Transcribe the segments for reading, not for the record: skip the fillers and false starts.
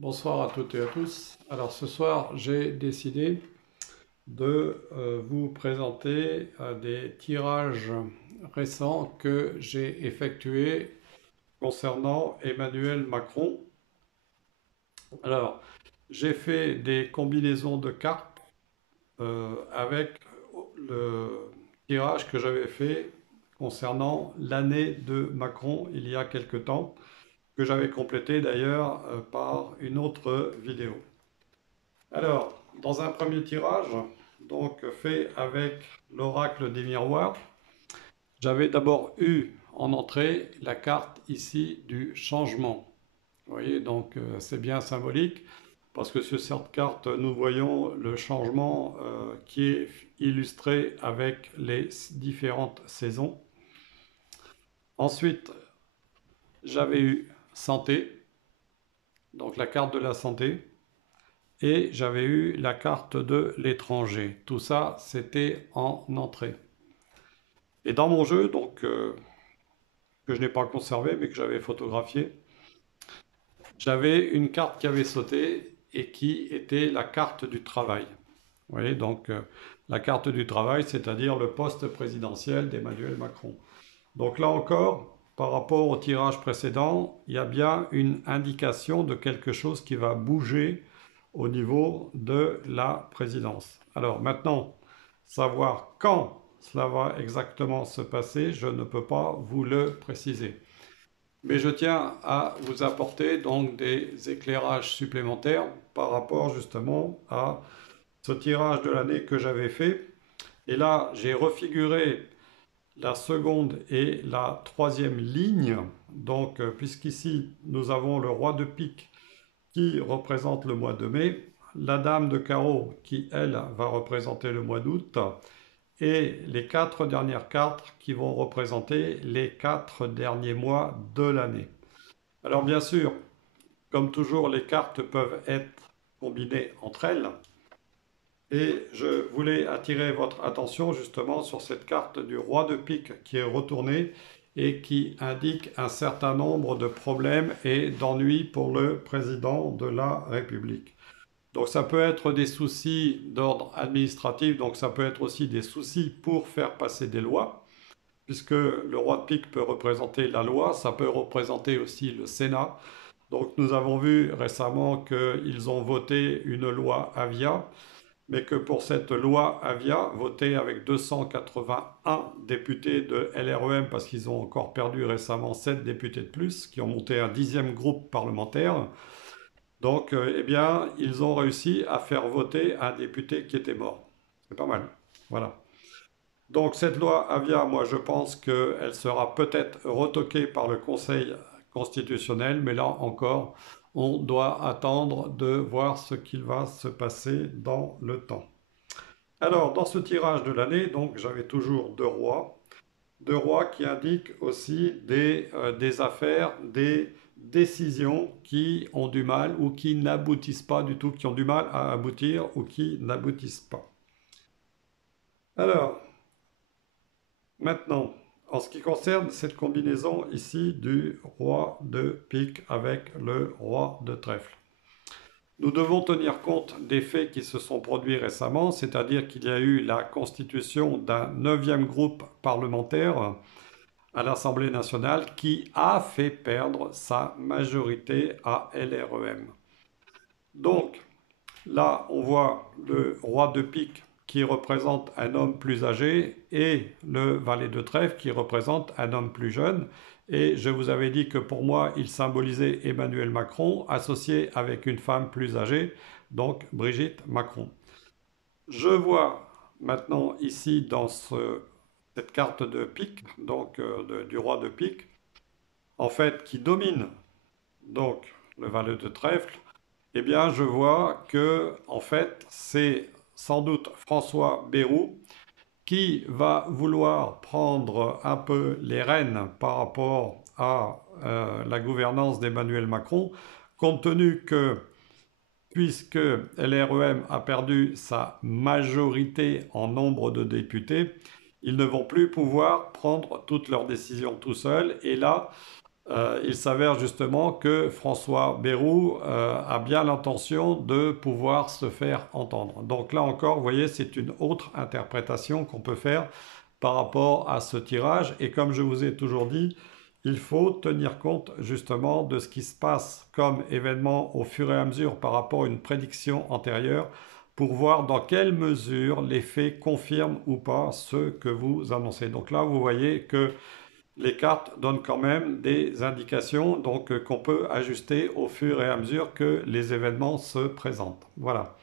Bonsoir à toutes et à tous. Alors ce soir, j'ai décidé de vous présenter des tirages récents que j'ai effectués concernant Emmanuel Macron. Alors, j'ai fait des combinaisons de cartes avec le tirage que j'avais fait concernant l'année de Macron il y a quelque temps, que j'avais complété d'ailleurs par une autre vidéo. Alors, dans un premier tirage, donc fait avec l'oracle des miroirs, j'avais d'abord eu en entrée la carte ici du changement. Vous voyez, donc c'est bien symbolique parce que sur cette carte, nous voyons le changement qui est illustré avec les différentes saisons. Ensuite, j'avais eu santé, donc la carte de la santé. Et j'avais eu la carte de l'étranger. Tout ça, c'était en entrée. Et dans mon jeu, donc, que je n'ai pas conservé, mais que j'avais photographié, j'avais une carte qui avait sauté et qui était la carte du travail. Vous voyez, donc, la carte du travail, c'est-à-dire le poste présidentiel d'Emmanuel Macron. Donc là encore, par rapport au tirage précédent, il y a bien une indication de quelque chose qui va bouger au niveau de la présidence. Alors maintenant, savoir quand cela va exactement se passer, je ne peux pas vous le préciser. Mais je tiens à vous apporter donc des éclairages supplémentaires par rapport justement à ce tirage de l'année que j'avais fait. Et là, j'ai refiguré la seconde et la troisième ligne. Donc, puisqu'ici, nous avons le roi de pique qui représente le mois de mai, la dame de carreau qui, elle, va représenter le mois d'août, et les quatre dernières cartes qui vont représenter les 4 derniers mois de l'année. Alors bien sûr, comme toujours, les cartes peuvent être combinées entre elles. Et je voulais attirer votre attention justement sur cette carte du roi de pique qui est retournée et qui indique un certain nombre de problèmes et d'ennuis pour le président de la République. Donc ça peut être des soucis d'ordre administratif, donc ça peut être aussi des soucis pour faire passer des lois, puisque le roi de pique peut représenter la loi, ça peut représenter aussi le Sénat. Donc nous avons vu récemment qu'ils ont voté une loi Avia, mais que pour cette loi Avia, votée avec 281 députés de LREM, parce qu'ils ont encore perdu récemment 7 députés de plus, qui ont monté un 10e groupe parlementaire, donc eh bien, ils ont réussi à faire voter un député qui était mort. C'est pas mal. Voilà. Donc cette loi Avia, moi je pense qu'elle sera peut-être retoquée par le Conseil constitutionnel, mais là encore, on doit attendre de voir ce qu'il va se passer dans le temps. Alors, dans ce tirage de l'année, donc j'avais toujours deux rois qui indiquent aussi des affaires, des décisions qui ont du mal ou qui n'aboutissent pas du tout, qui ont du mal à aboutir ou qui n'aboutissent pas. Alors, maintenant, en ce qui concerne cette combinaison ici du roi de pique avec le roi de trèfle. Nous devons tenir compte des faits qui se sont produits récemment, c'est-à-dire qu'il y a eu la constitution d'un 9e groupe parlementaire à l'Assemblée nationale qui a fait perdre sa majorité à LREM. Donc là, on voit le roi de pique qui représente un homme plus âgé et le valet de trèfle qui représente un homme plus jeune. Et je vous avais dit que pour moi, il symbolisait Emmanuel Macron associé avec une femme plus âgée, donc Brigitte Macron. Je vois maintenant ici dans cette carte de pique, donc du roi de pique, en fait qui domine donc le valet de trèfle, eh bien je vois que en fait c'est sans doute François Bayrou qui va vouloir prendre un peu les rênes par rapport à la gouvernance d'Emmanuel Macron, compte tenu que, puisque LREM a perdu sa majorité en nombre de députés, ils ne vont plus pouvoir prendre toutes leurs décisions tout seuls. Et là, il s'avère justement que François Bayrou a bien l'intention de pouvoir se faire entendre. Donc là encore, vous voyez, c'est une autre interprétation qu'on peut faire par rapport à ce tirage. Et comme je vous ai toujours dit, il faut tenir compte justement de ce qui se passe comme événement au fur et à mesure par rapport à une prédiction antérieure pour voir dans quelle mesure les faits confirment ou pas ce que vous annoncez. Donc là, vous voyez que les cartes donnent quand même des indications donc qu'on peut ajuster au fur et à mesure que les événements se présentent. Voilà.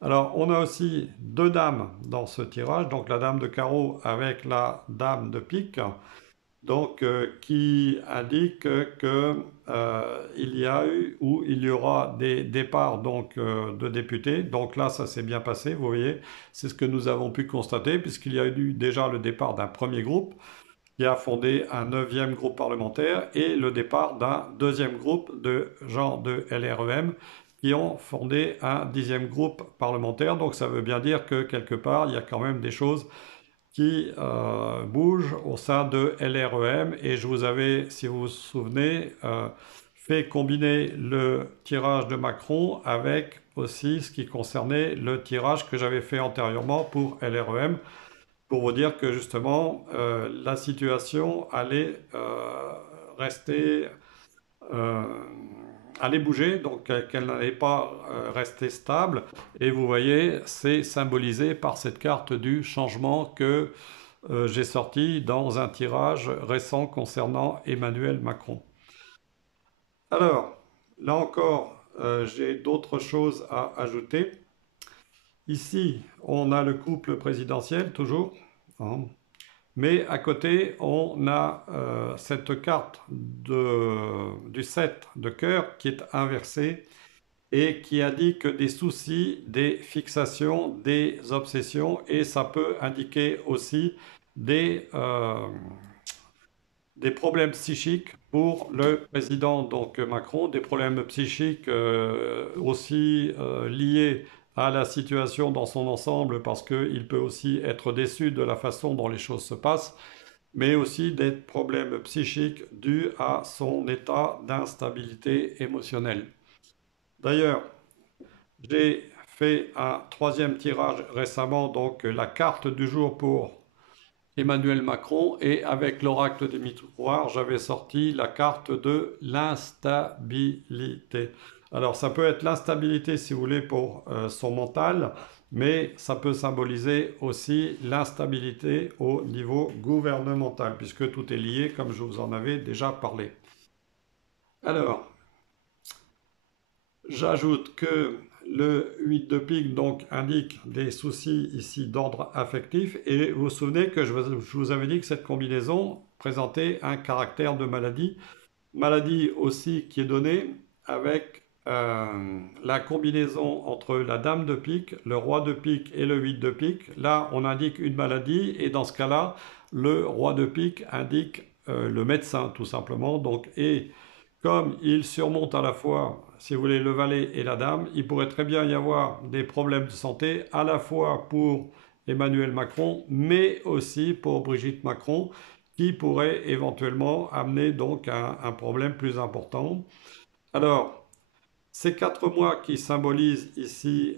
Alors, on a aussi deux dames dans ce tirage, donc la dame de carreau avec la dame de pique, donc qui indique que il y a eu ou il y aura des départs donc de députés. Donc là, ça s'est bien passé, vous voyez, c'est ce que nous avons pu constater puisqu'il y a eu déjà le départ d'un premier groupe qui a fondé un neuvième groupe parlementaire et le départ d'un deuxième groupe de gens de LREM qui ont fondé un dixième groupe parlementaire. Donc ça veut bien dire que quelque part, il y a quand même des choses qui bougent au sein de LREM. Et je vous avais, si vous vous souvenez, fait combiner le tirage de Macron avec aussi ce qui concernait le tirage que j'avais fait antérieurement pour LREM pour vous dire que justement la situation allait rester, euh, allait bouger, donc qu'elle n'allait pas rester stable. Et vous voyez, c'est symbolisé par cette carte du changement que j'ai sorti dans un tirage récent concernant Emmanuel Macron. Alors, là encore, j'ai d'autres choses à ajouter. Ici, on a le couple présidentiel toujours, hein. Mais à côté, on a cette carte du 7 de cœur qui est inversée et qui indique des soucis, des fixations, des obsessions et ça peut indiquer aussi des problèmes psychiques pour le président donc Macron, des problèmes psychiques aussi liés à la situation dans son ensemble parce qu'il peut aussi être déçu de la façon dont les choses se passent, mais aussi des problèmes psychiques dus à son état d'instabilité émotionnelle. D'ailleurs, j'ai fait un troisième tirage récemment, donc la carte du jour pour Emmanuel Macron, et avec l'oracle des miroirs, j'avais sorti la carte de l'instabilité. Alors ça peut être l'instabilité si vous voulez pour son mental, mais ça peut symboliser aussi l'instabilité au niveau gouvernemental, puisque tout est lié comme je vous en avais déjà parlé. Alors, j'ajoute que le 8 de pique donc indique des soucis ici d'ordre affectif et vous vous souvenez que je vous avais dit que cette combinaison présentait un caractère de maladie. Maladie aussi qui est donnée avec la combinaison entre la dame de pique, le roi de pique et le 8 de pique. Là on indique une maladie et dans ce cas-là le roi de pique indique le médecin tout simplement. Donc, et comme il surmonte à la fois, si vous voulez, le valet et la dame, il pourrait très bien y avoir des problèmes de santé à la fois pour Emmanuel Macron, mais aussi pour Brigitte Macron, qui pourrait éventuellement amener donc un problème plus important. Alors, ces 4 mois qui symbolisent ici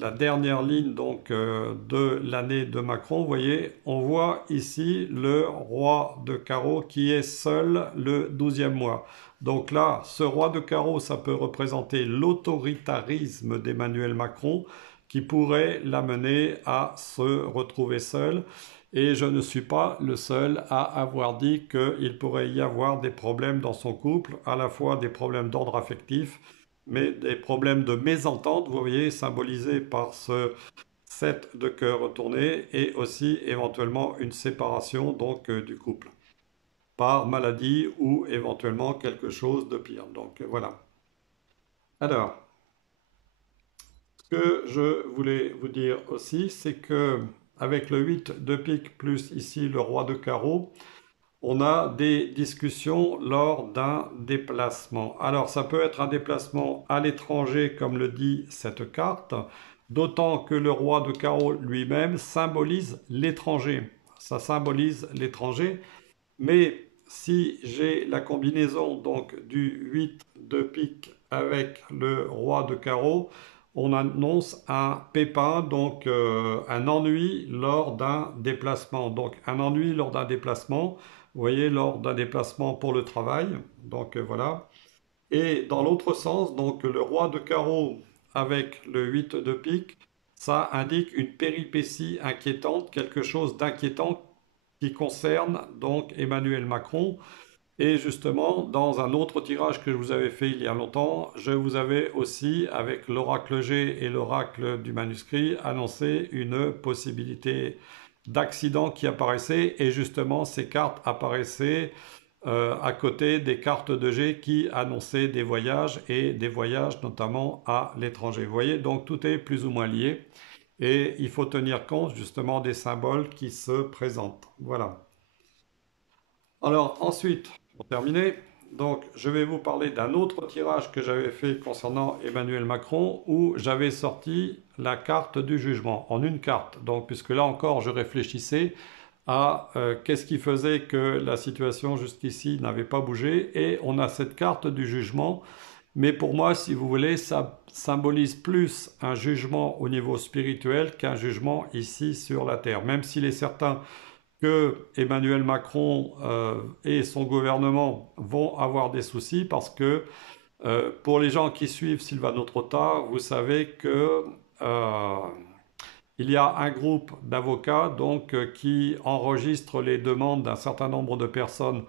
la dernière ligne donc, de l'année de Macron, vous voyez, on voit ici le roi de carreau qui est seul le 12e mois. Donc là, ce roi de carreau, ça peut représenter l'autoritarisme d'Emmanuel Macron qui pourrait l'amener à se retrouver seul. Et je ne suis pas le seul à avoir dit qu'il pourrait y avoir des problèmes dans son couple, à la fois des problèmes d'ordre affectif, mais des problèmes de mésentente, vous voyez, symbolisés par ce 7 de cœur retourné, et aussi éventuellement une séparation donc du couple, par maladie ou éventuellement quelque chose de pire. Donc voilà. Alors, ce que je voulais vous dire aussi, c'est que avec le 8 de pique plus ici le roi de carreau, on a des discussions lors d'un déplacement. Alors ça peut être un déplacement à l'étranger comme le dit cette carte, d'autant que le roi de carreau lui-même symbolise l'étranger. Ça symbolise l'étranger, mais si j'ai la combinaison donc du 8 de pique avec le roi de carreau, on annonce un pépin, donc un ennui lors d'un déplacement. Donc un ennui lors d'un déplacement, vous voyez, lors d'un déplacement pour le travail. Donc voilà. Et dans l'autre sens, donc le roi de carreau avec le 8 de pique, ça indique une péripétie inquiétante, quelque chose d'inquiétant qui concerne donc Emmanuel Macron. Et justement, dans un autre tirage que je vous avais fait il y a longtemps, je vous avais aussi, avec l'oracle G et l'oracle du manuscrit, annoncé une possibilité d'accident qui apparaissait. Et justement, ces cartes apparaissaient à côté des cartes de G qui annonçaient des voyages et des voyages notamment à l'étranger. Vous voyez, donc tout est plus ou moins lié. Et il faut tenir compte justement des symboles qui se présentent. Voilà. Alors ensuite, pour terminer, donc je vais vous parler d'un autre tirage que j'avais fait concernant Emmanuel Macron où j'avais sorti la carte du jugement en une carte. Donc puisque là encore je réfléchissais à qu'est-ce qui faisait que la situation jusqu'ici n'avait pas bougé et on a cette carte du jugement. Mais pour moi, si vous voulez, ça symbolise plus un jugement au niveau spirituel qu'un jugement ici sur la terre. Même s'il est certain que Emmanuel Macron et son gouvernement vont avoir des soucis parce que pour les gens qui suivent Silvano Trotta, vous savez que euh, il y a un groupe d'avocats donc qui enregistre les demandes d'un certain nombre de personnes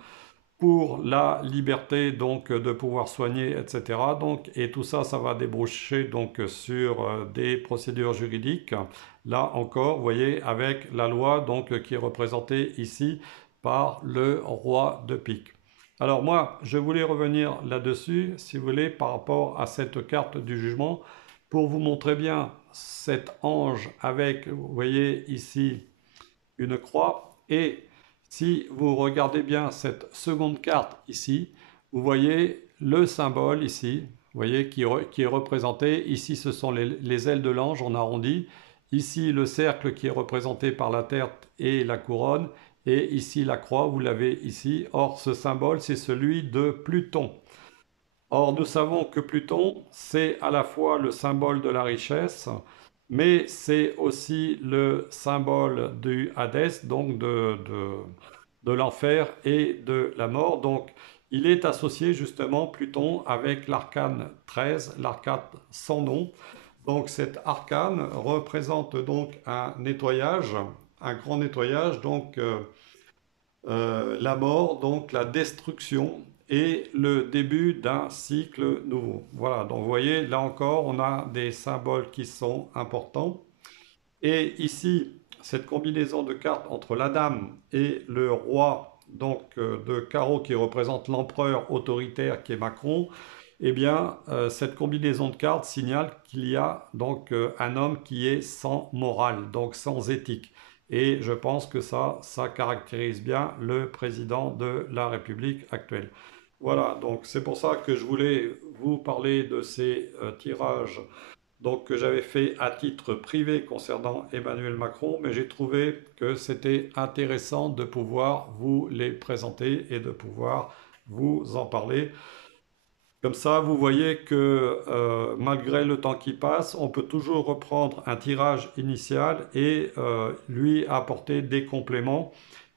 pour la liberté donc de pouvoir soigner, etc. Donc, et tout ça, ça va déboucher donc sur des procédures juridiques. Là encore, vous voyez, avec la loi donc qui est représentée ici par le roi de pique. Alors moi, je voulais revenir là-dessus, si vous voulez, par rapport à cette carte du jugement, pour vous montrer bien cet ange avec, vous voyez ici, une croix. Et si vous regardez bien cette seconde carte ici, vous voyez le symbole ici, vous voyez, qui est représenté. Ici, ce sont les ailes de l'ange en arrondi. Ici, le cercle qui est représenté par la terre et la couronne. Et ici, la croix, vous l'avez ici. Or, ce symbole, c'est celui de Pluton. Or, nous savons que Pluton, c'est à la fois le symbole de la richesse, mais c'est aussi le symbole du Hadès, donc de l'enfer et de la mort. Donc, il est associé justement, Pluton, avec l'arcane 13, l'arcane sans nom. Donc, cet arcane représente donc un nettoyage, un grand nettoyage, donc la mort, donc la destruction et le début d'un cycle nouveau. Voilà, donc vous voyez, là encore, on a des symboles qui sont importants. Et ici, cette combinaison de cartes entre la dame et le roi, donc de carreau qui représente l'empereur autoritaire qui est Macron, eh bien, cette combinaison de cartes signale qu'il y a donc un homme qui est sans morale, donc sans éthique. Et je pense que ça caractérise bien le président de la République actuelle. Voilà, donc c'est pour ça que je voulais vous parler de ces tirages donc, que j'avais fait à titre privé concernant Emmanuel Macron, mais j'ai trouvé que c'était intéressant de pouvoir vous les présenter et de pouvoir vous en parler. Comme ça, vous voyez que malgré le temps qui passe, on peut toujours reprendre un tirage initial et lui apporter des compléments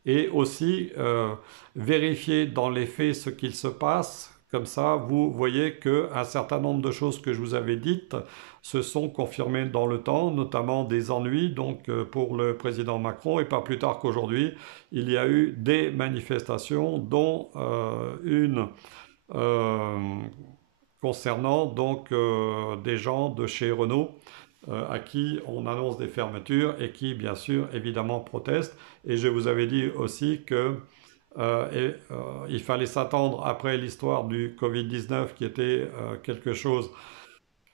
et aussi vérifier dans les faits ce qu'il se passe. Comme ça, vous voyez qu'un certain nombre de choses que je vous avais dites se sont confirmées dans le temps, notamment des ennuis donc, pour le président Macron. Et pas plus tard qu'aujourd'hui, il y a eu des manifestations, dont une euh, concernant donc des gens de chez Renault à qui on annonce des fermetures et qui bien sûr évidemment protestent. Et je vous avais dit aussi que il fallait s'attendre après l'histoire du Covid-19 qui était quelque chose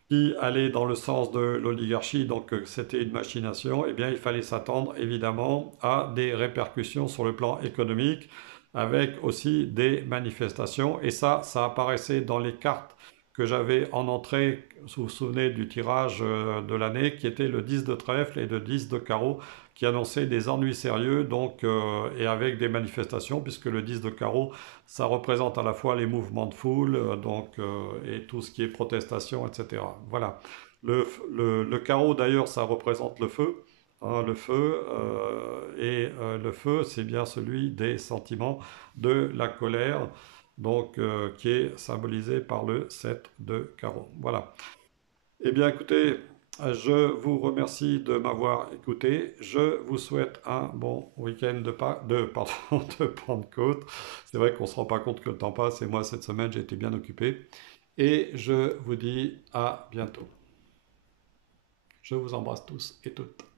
qui allait dans le sens de l'oligarchie, donc c'était une machination, eh bien il fallait s'attendre évidemment à des répercussions sur le plan économique avec aussi des manifestations. Et ça apparaissait dans les cartes que j'avais en entrée, vous vous souvenez du tirage de l'année, qui était le 10 de trèfle et le 10 de carreau, qui annonçait des ennuis sérieux, donc, et avec des manifestations, puisque le 10 de carreau, ça représente à la fois les mouvements de foule, et tout ce qui est protestation, etc. Voilà. Le carreau, d'ailleurs, ça représente le feu. Hein, le feu, le feu, c'est bien celui des sentiments, de la colère, donc qui est symbolisé par le 7 de carreau. Voilà. Eh bien, écoutez, je vous remercie de m'avoir écouté. Je vous souhaite un bon week-end pardon, de Pentecôte. C'est vrai qu'on ne se rend pas compte que le temps passe et moi, cette semaine, j'ai été bien occupé. Et je vous dis à bientôt. Je vous embrasse tous et toutes.